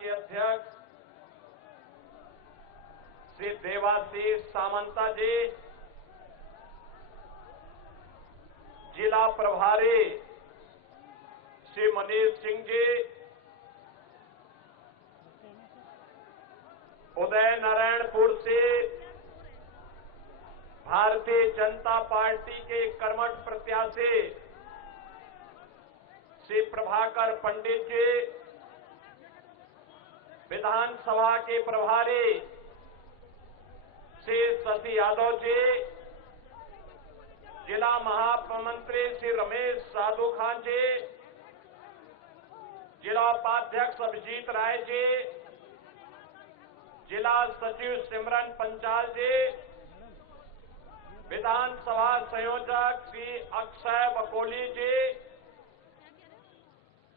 के अध्यक्ष श्री देवाशीष सामंता जी, जिला प्रभारी श्री मनीष सिंह जी, उदय नारायणपुर से भारतीय जनता पार्टी के कर्मठ प्रत्याशी श्री प्रभाकर पंडित जी, विधानसभा के प्रभारी श्री शशि यादव जी, जिला महामंत्री श्री रमेश साधु खान जी, जिला उपाध्यक्ष अभिजीत राय जी, जिला सचिव सिमरन पंचाल जी, विधानसभा संयोजक श्री अक्षय बकोली जी,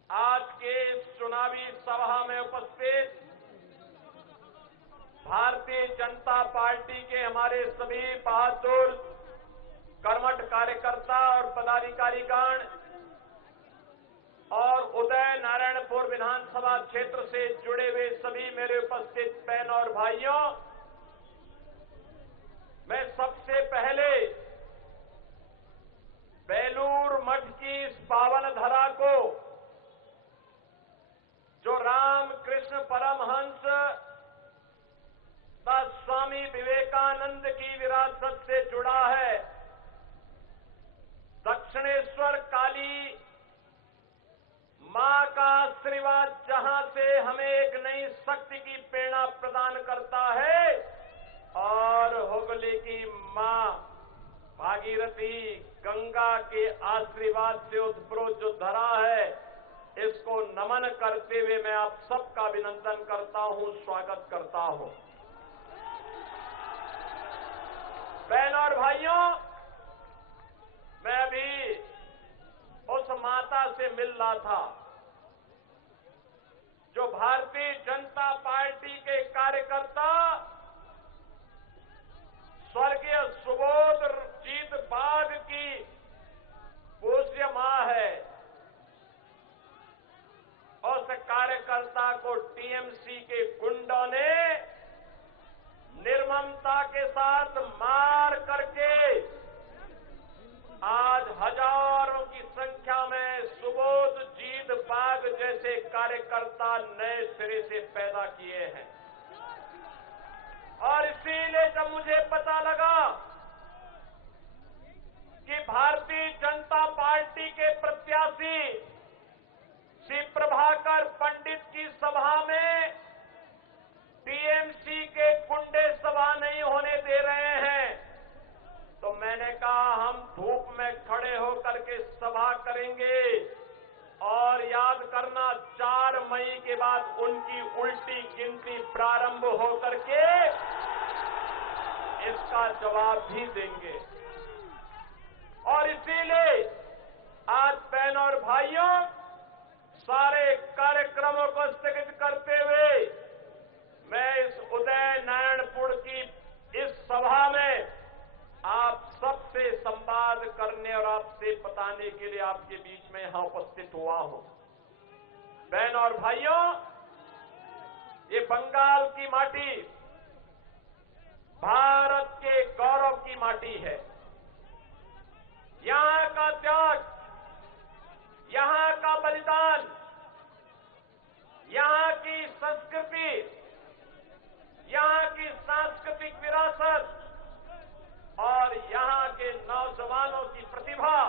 आज के चुनावी सभा में उपस्थित भारतीय जनता पार्टी के हमारे सभी बहादुर कर्मठ कार्यकर्ता और पदाधिकारीगण और उदय नारायणपुर विधानसभा क्षेत्र से जुड़े हुए सभी मेरे उपस्थित बहन और भाइयों, मैं सबसे पहले बेलूर मठ की इस पावन धरा को, जो रामकृष्ण परमहंस स्वामी विवेकानंद की विरासत से जुड़ा है, दक्षिणेश्वर काली मां का आशीर्वाद जहां से हमें एक नई शक्ति की प्रेरणा प्रदान करता है, और हुगली की मां भागीरथी गंगा के आशीर्वाद से उत्प्रोत जो धरा है, इसको नमन करते हुए मैं आप सबका अभिनंदन करता हूं, स्वागत करता हूं। बहन और भाइयों, मैं अभी उस माता से मिल रहा था जो भारतीय जनता पार्टी के कार्यकर्ता स्वर्गीय सुबोधजीत बाग की पूज्य मां है। उस कार्यकर्ता को टीएमसी के गुंडों ने निर्ममता के साथ मार करके आज हजारों की संख्या में सुबोधजीत बाग जैसे कार्यकर्ता नए सिरे से पैदा किए हैं। और इसीलिए जब मुझे पता लगा कि भारतीय जनता पार्टी के प्रत्याशी श्री प्रभाकर पंडित की सभा में टीएमसी के गुंडे सभा नहीं होने दे रहे हैं, तो मैंने कहा हम धूप में खड़े होकर के सभा करेंगे। और याद करना, 4 मई के बाद उनकी उल्टी गिनती प्रारंभ होकर के इसका जवाब भी देंगे। और इसीलिए आज बहनों और भाइयों, सारे कार्यक्रमों को स्थगित करते हुए मैं इस उदय नारायणपुर की इस सभा में आप सबसे संवाद करने और आपसे बताने के लिए आपके बीच में यहां उपस्थित हुआ हूं। बहन और भाइयों, ये बंगाल की माटी भारत के गौरव की माटी है। यहां का त्याग, यहां का बलिदान, यहां की संस्कृति, यहां की सांस्कृतिक विरासत और यहां के नौजवानों की प्रतिभा,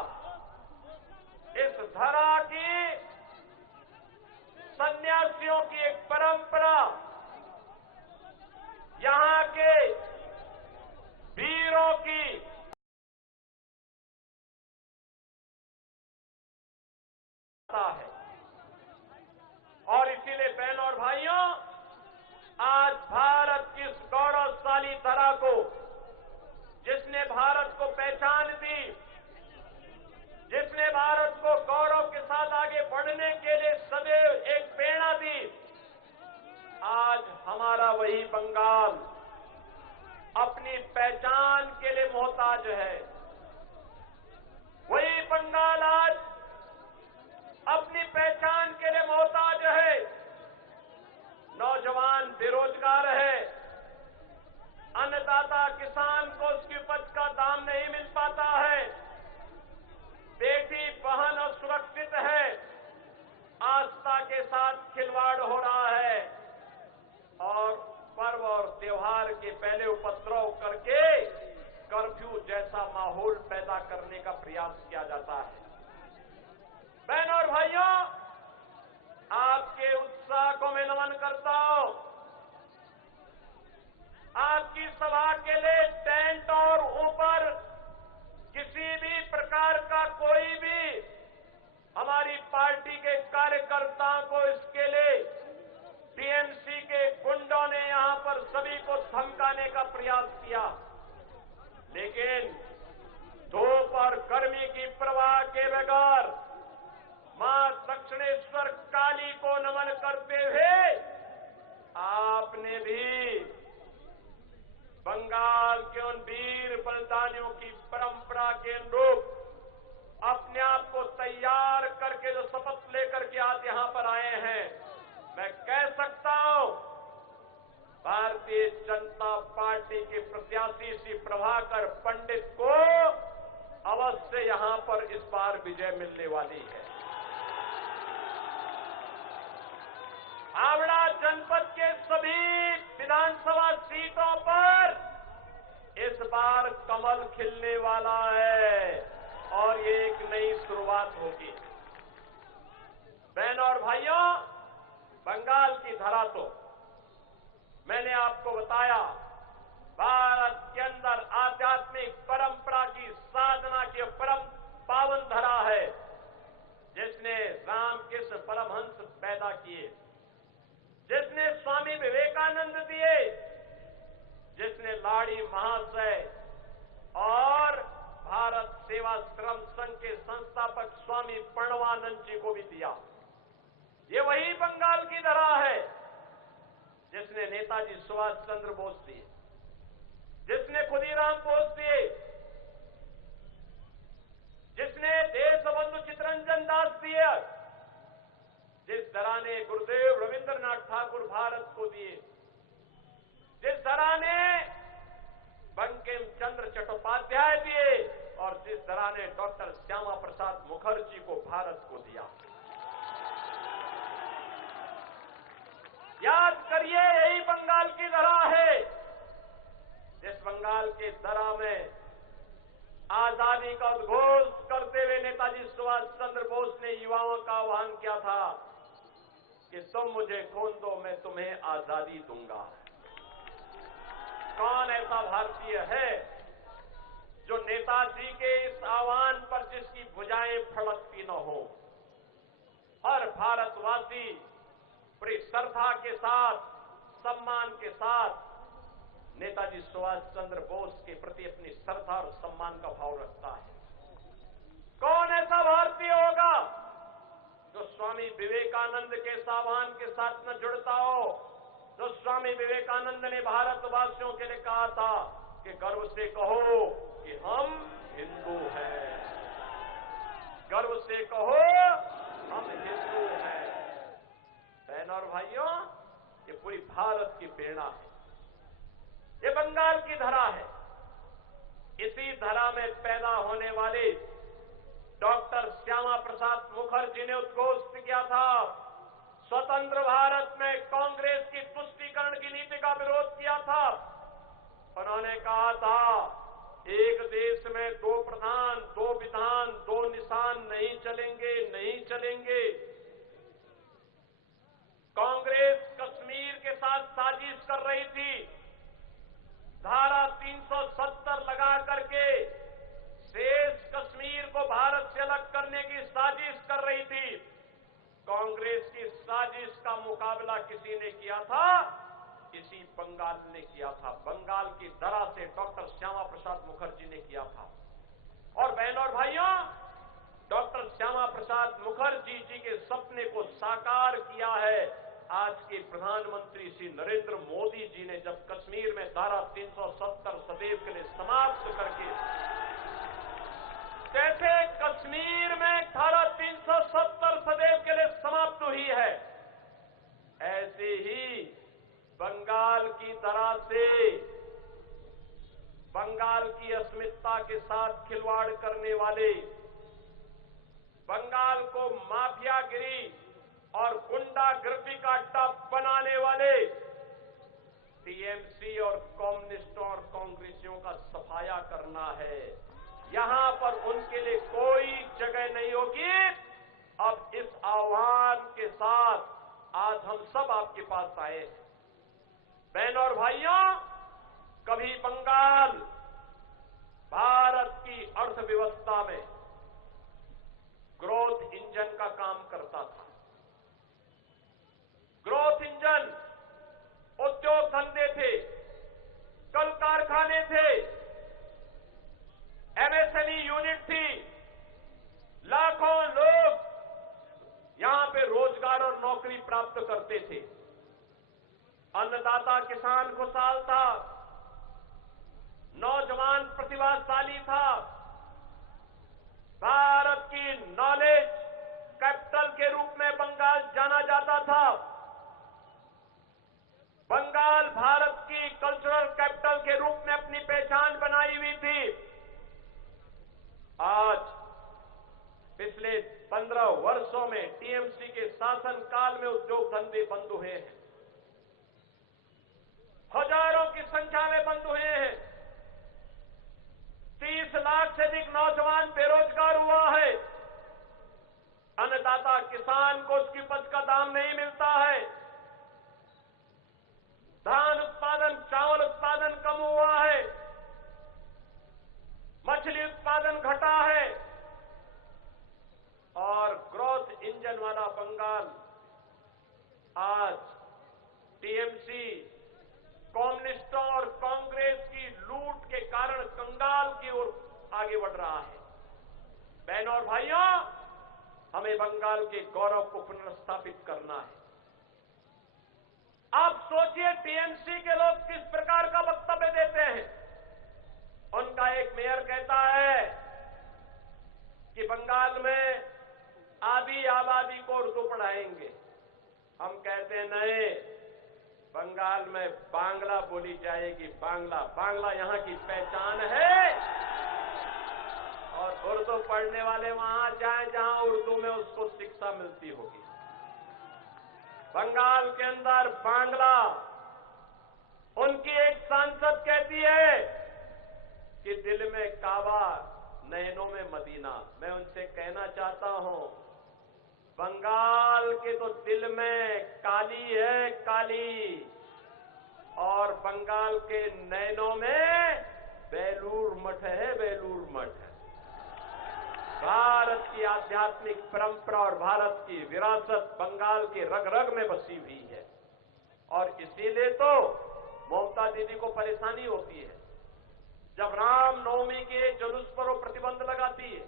इस धरा की सन्यासियों की एक परंपरा, यहां के वीरों की है। और इसीलिए बहनों और भाइयों, आज भारत की इस गौरवशाली धरा को, जिसने भारत को पहचान दी, जिसने भारत को गौरव के साथ आगे बढ़ने के लिए सदैव एक प्रेरणा दी, आज हमारा वही बंगाल अपनी पहचान के लिए मोहताज है। वही बंगाल आज अपनी पहचान के लिए मोहताज है। किसान को उसकी उपज का दाम नहीं मिल पाता है, बेटी बहन असुरक्षित है, आस्था के साथ खिलवाड़ हो रहा है और पर्व और त्योहार के पहले उपद्रव करके कर्फ्यू जैसा माहौल पैदा करने का प्रयास किया जाता है। बहनों और भाइयों, आपके उत्साह को मैं नमन करता हूं। आपकी सभा के लिए टेंट और ऊपर किसी भी प्रकार का कोई भी हमारी पार्टी के कार्यकर्ताओं को इसके लिए टीएमसी के गुंडों ने यहां पर सभी को धमकाने का प्रयास किया, लेकिन धूप और गर्मी की परवाह के बगैर मां दक्षिणेश्वर काली को नमन करते हुए आपने भी बंगाल के उन वीर बलिदानियों की परंपरा के अनुरूप अपने आप को तैयार करके जो शपथ लेकर के आज यहां पर आए हैं, मैं कह सकता हूं भारतीय जनता पार्टी के प्रत्याशी श्री प्रभाकर पंडित को अवश्य यहां पर इस बार विजय मिलने वाली है। हावड़ा जनपद के सभी विधानसभा सीटों पर इस बार कमल खिलने वाला है और ये एक नई शुरुआत होगी। बहनों और भाइयों, बंगाल की धरा तो मैंने आपको बताया भारत के अंदर आध्यात्मिक परंपरा की साधना की परम पावन धरा है, जिसने रामकृष्ण परमहंस पैदा किए, जिसने स्वामी विवेकानंद दिए, जिसने लाड़ी महाशय और भारत सेवाश्रम संघ के संस्थापक स्वामी प्रणवानंद जी को भी दिया। ये वही बंगाल की धरा है जिसने नेताजी सुभाष चंद्र बोस दिए, जिसने खुदीराम बोस दिए, जिसने देशबंधु चित्तरंजन दास दिए, जिस धरा ने गुरुदेव रविंद्रनाथ ठाकुर भारत को दिए, जिस धरा ने बंकिम चंद्र चट्टोपाध्याय दिए और जिस धरा ने डॉक्टर श्यामा प्रसाद मुखर्जी को भारत को दिया। याद करिए, यही बंगाल की धरा है जिस बंगाल के धरा में आजादी का उद्घोष करते हुए नेताजी सुभाष चंद्र बोस ने युवाओं का आह्वान किया था कि तुम मुझे खून दो, मैं तुम्हें आजादी दूंगा। कौन ऐसा भारतीय है जो नेताजी के इस आह्वान पर जिसकी भुजाएं फड़कती न हो? हर भारतवासी बड़ी श्रद्धा के साथ, सम्मान के साथ नेताजी सुभाष चंद्र बोस के प्रति अपनी श्रद्धा और सम्मान का भाव रखता है। कौन ऐसा भारतीय होगा जो स्वामी विवेकानंद के आह्वान के साथ न जुड़ता हो? जो स्वामी विवेकानंद ने भारतवासियों के लिए कहा था कि गर्व से कहो कि हम हिंदू हैं, गर्व से कहो हम हिंदू हैं। बहनों और भाइयों, ये पूरी भारत की प्रेरणा है, ये बंगाल की धरा है। इसी धरा में पैदा होने वाले डॉक्टर श्यामा प्रसाद मुखर्जी ने उद्घोष किया था, स्वतंत्र भारत में कांग्रेस की तुष्टीकरण की नीति का विरोध किया था। उन्होंने कहा था, एक देश में दो प्रधान, दो विधान, दो निशान नहीं चलेंगे, नहीं चलेंगे। कांग्रेस कश्मीर के साथ साजिश कर रही थी, धारा 370 लगा करके शेष कश्मीर को भारत से अलग करने की साजिश कर रही थी। कांग्रेस की साजिश का मुकाबला किसी ने किया था? इसी बंगाल ने किया था। बंगाल की धरा से डॉक्टर श्यामा प्रसाद मुखर्जी ने किया था। और बहनों और भाइयों, डॉक्टर श्यामा प्रसाद मुखर्जी जी के सपने को साकार किया है आज के प्रधानमंत्री श्री नरेंद्र मोदी जी ने, जब कश्मीर में धारा 370 सदैव के लिए समाप्त करके, जैसे कश्मीर में धारा 370 सदैव के लिए समाप्त हुई है, ऐसे ही बंगाल की तरह से की अस्मिता के साथ खिलवाड़ करने वाले, बंगाल को माफियागिरी और गुंडागर्दी का अड्डा बनाने वाले टीएमसी और कम्युनिस्टों और कांग्रेसियों का सफाया करना है। यहां पर उनके लिए कोई जगह नहीं होगी। अब इस आह्वान के साथ आज हम सब आपके पास आए हैं। बहनों और भाइयों, कभी बंगाल भारत की अर्थव्यवस्था में ग्रोथ इंजन का काम करता था। ग्रोथ इंजन उद्योग धंधे थे, कल कारखाने थे, एमएसएमई यूनिट थी, लाखों लोग यहां पे रोजगार और नौकरी प्राप्त करते थे। अन्नदाता किसान खुशहाल था, नौजवान प्रतिभाशाली था। भारत की नॉलेज कैपिटल के रूप में बंगाल जाना जाता था। बंगाल भारत की कल्चरल कैपिटल के रूप में अपनी पहचान बनाई हुई थी। आज पिछले 15 वर्षों में टीएमसी के शासनकाल में उद्योग धंधे बंद हुए हैं, हजारों की संख्या में बंद हुए हैं। 30 लाख से अधिक नौजवान बेरोजगार हुआ है। अन्नदाता किसान को उसकी उपज का दाम नहीं मिलता है। धान उत्पादन, चावल उत्पादन कम हुआ है। मछली उत्पादन घटा है। और ग्रोथ इंजन वाला बंगाल आज टीएमसी, कम्युनिस्टों और कांग्रेस की लूट के कारण कंगाल की ओर आगे बढ़ रहा है। बहनों और भाइयों, हमें बंगाल के गौरव को पुनर्स्थापित करना है। आप सोचिए टीएमसी के लोग किस प्रकार का वक्तव्य देते हैं। उनका एक मेयर कहता है कि बंगाल में आधी आबादी को उर्दू पढ़ाएंगे। हम कहते हैं नहीं, बंगाल में बांग्ला बोली जाएगी। बांग्ला यहां की पहचान है। और उर्दू पढ़ने वाले वहां जाएं जहां उर्दू में उसको शिक्षा मिलती होगी। बंगाल के अंदर बांग्ला, उनकी एक सांसद कहती है कि दिल में काबा, नैनों में मदीना। मैं उनसे कहना चाहता हूं, बंगाल के तो दिल में काली है, काली, और बंगाल के नैनों में बेलूर मठ है, बेलूर मठ। भारत की आध्यात्मिक परंपरा और भारत की विरासत बंगाल के रग रग में बसी हुई है। और इसीलिए तो ममता दीदी को परेशानी होती है जब राम नवमी के जुलूस पर वो प्रतिबंध लगाती है,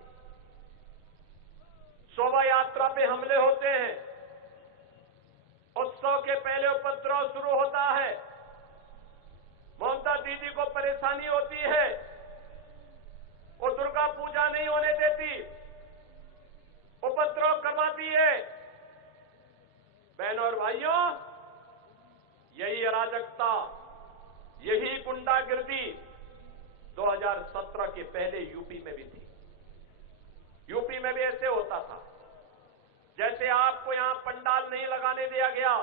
शोभा यात्रा पे हमले होते हैं, उत्सव के पहले उपद्रव शुरू होता है। ममता दीदी को परेशानी होती है, वो दुर्गा पूजा नहीं होने देती, उपद्रव करवाती है। बहनों और भाइयों, यही अराजकता, यही गुंडागिर्दी 2017 के पहले यूपी में भी थी। यूपी में भी ऐसे होता था। जैसे आपको यहां पंडाल नहीं लगाने दिया गया,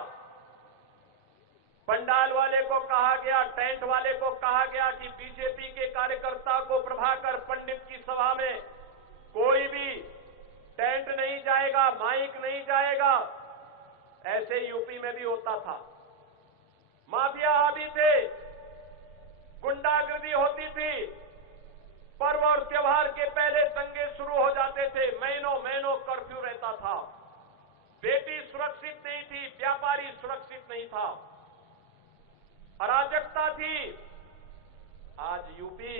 पंडाल वाले को कहा गया, टेंट वाले को कहा गया कि बीजेपी के कार्यकर्ता को प्रभाकर पंडित की सभा में कोई भी टेंट नहीं जाएगा, माइक नहीं जाएगा। ऐसे यूपी में भी होता था। माफिया हावी थे, गुंडागर्दी होती थी। पर्व और त्योहार के पहले दंगे शुरू हो जाते थे। महीनों कर्फ्यू रहता था। बेटी सुरक्षित नहीं थी, व्यापारी सुरक्षित नहीं था, अराजकता थी। आज यूपी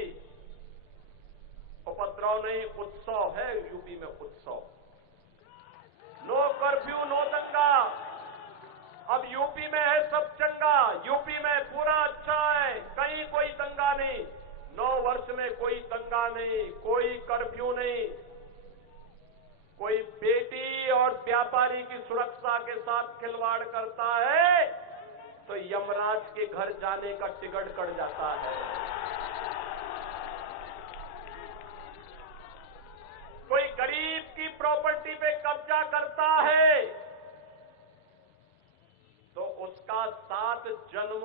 उपद्रव नहीं, उत्सव है। यूपी में उत्सव, नो कर्फ्यू, नो दंगा। अब यूपी में है सब चंगा। यूपी में पूरा अच्छा है, कहीं कोई दंगा नहीं। 9 वर्ष में कोई दंगा नहीं, कोई कर्फ्यू नहीं। कोई बेटी और व्यापारी की सुरक्षा के साथ खिलवाड़ करता है तो यमराज के घर जाने का टिकट कट जाता है।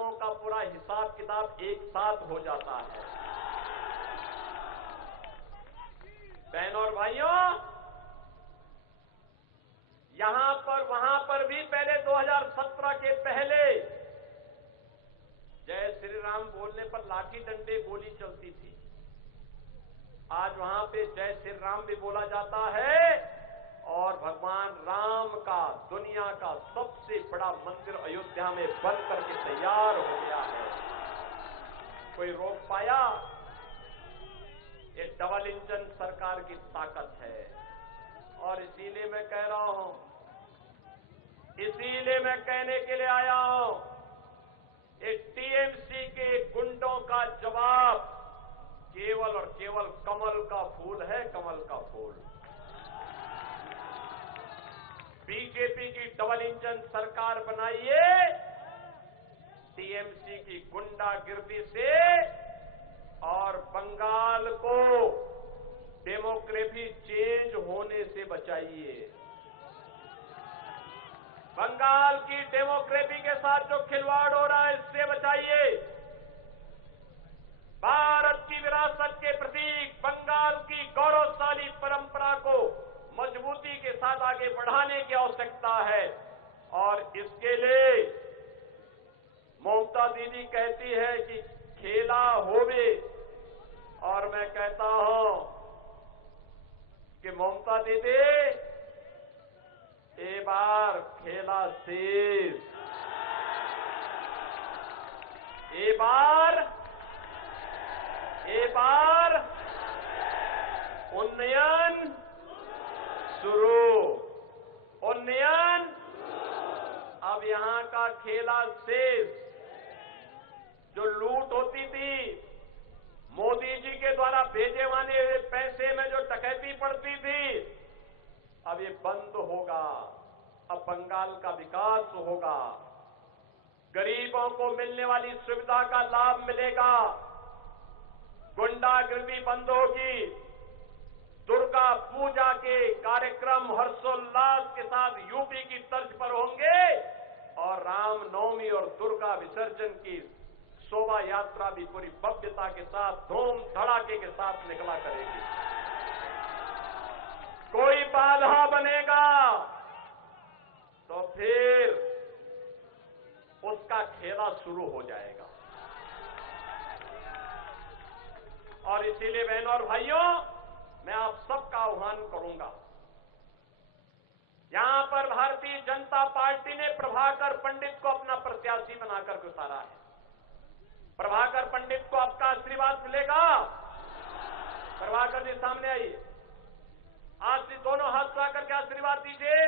घटनाओं का पूरा हिसाब किताब एक साथ हो जाता है। बहनों और भाइयों, यहां पर वहां पर भी पहले 2017 के पहले जय श्री राम बोलने पर लाठी डंडे गोली चलती थी। आज वहां पे जय श्री राम भी बोला जाता है और भगवान राम का दुनिया का सबसे बड़ा मंदिर अयोध्या में बन करके तैयार हो गया है। कोई रोक पाया? ये डबल इंजन सरकार की ताकत है। और इसीलिए मैं कह रहा हूं, इसीलिए मैं कहने के लिए आया हूं, ये टीएमसी के गुंडों का जवाब केवल और केवल कमल का फूल है, कमल का फूल। बीजेपी की डबल इंजन सरकार बनाइए, टीएमसी की गुंडागिर्दी से, और बंगाल को डेमोक्रेसी चेंज होने से बचाइए। बंगाल की डेमोक्रेसी के साथ जो खिलवाड़ हो रहा है, इससे बचाइए। भारत की विरासत के प्रतीक बंगाल की गौरवशाली परंपरा को मजबूती के साथ आगे बढ़ाने की आवश्यकता है। और इसके लिए ममता दीदी कहती है कि खेला होवे, और मैं कहता हूं कि ममता दीदी, ए बार खेला शेष, ए बार उन्नयन शुरू, उन्नयन। अब यहां का खेला शेष, जो लूट होती थी, मोदी जी के द्वारा भेजे वाले पैसे में जो डकैती पड़ती थी, अब ये बंद होगा। अब बंगाल का विकास होगा, गरीबों को मिलने वाली सुविधा का लाभ मिलेगा, गुंडागिर्दी बंद होगी, दुर्गा पूजा के कार्यक्रम हर्षोल्लास के साथ यूपी की तर्ज पर होंगे, और रामनवमी और दुर्गा विसर्जन की शोभा यात्रा भी पूरी भव्यता के साथ धूम धड़ाके के साथ निकला करेगी। कोई बाधा बनेगा तो फिर उसका खेला शुरू हो जाएगा। और इसीलिए बहनों और भाइयों, मैं आप सबका आह्वान करूंगा, यहां पर भारतीय जनता पार्टी ने प्रभाकर पंडित को अपना प्रत्याशी बनाकर उतारा है। प्रभाकर पंडित को आपका आशीर्वाद मिलेगा? प्रभाकर जी सामने आइए, आज से दोनों हाथ उठा करके आशीर्वाद दीजिए।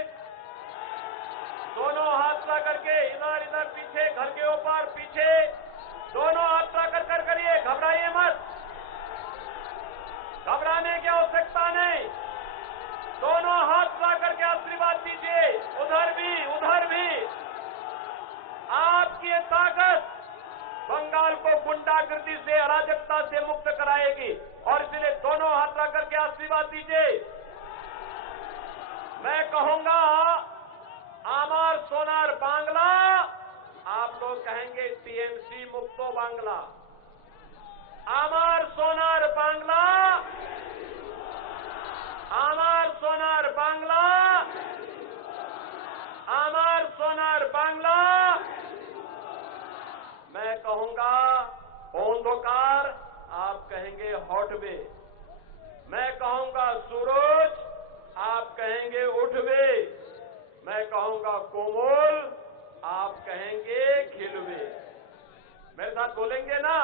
दोनों हाथ उठा करके, इधर इधर पीछे, घर के ऊपर पीछे, दोनों हाथ उठा कर करिए, घबराइए मत, घबराने की आवश्यकता नहीं। दोनों हाथ उठा करके आशीर्वाद दीजिए, उधर भी। आपकी ये ताकत बंगाल को गुंडागिर्दी से, अराजकता से मुक्त कराएगी, और इसलिए दोनों हाथ उठा करके आशीर्वाद दीजिए। मैं कहूंगा आमार सोनार बांग्ला, आप लोग कहेंगे टीएमसी मुक्तो बांग्ला। आमार सोनार बांग्ला, आमार सोनार बांग्ला, आमार सोनार बांग्ला। मैं कहूंगा अंधकार, आप कहेंगे हॉटवे। मैं कहूंगा सूरज, आप कहेंगे उठवे। मैं कहूंगा कोमल, आप कहेंगे खिलवे। मेरे साथ बोलेंगे ना?